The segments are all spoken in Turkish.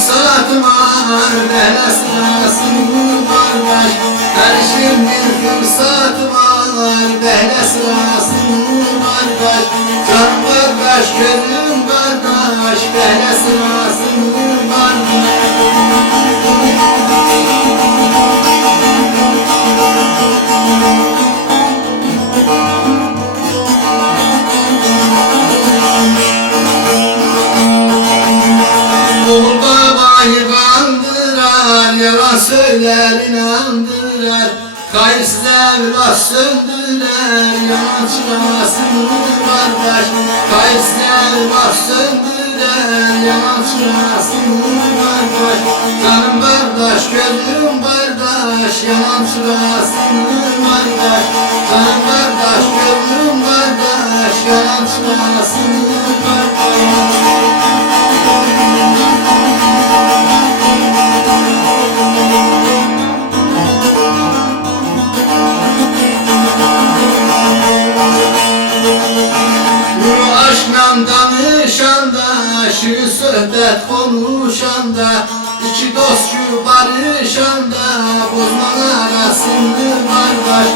fırsat var, hele sırasını kardeş. Her işin bir fırsat var, hele sırasını kardeş. Can kardeş, gözüm kardeş, hele sırasını kardeş. Oğul babayı kandırar, yalan söyler inandırar. Hayırsız evlat söndürer, yalan çırasını kardeş. Hayırsız evlat söndürer, yalan çırasını kardeş. Canım kardeş, gözüm kardeş, yalan çırasını kardeş. Canım kardeş, gözüm kardeş, yalan çırasını kardeş. Danışanda, şirin söhbət konuşanda, iki dost ki barışanda, bozman arasını kardeş.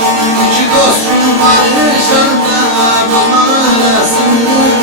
İki dost ki barışanda, bozman arasını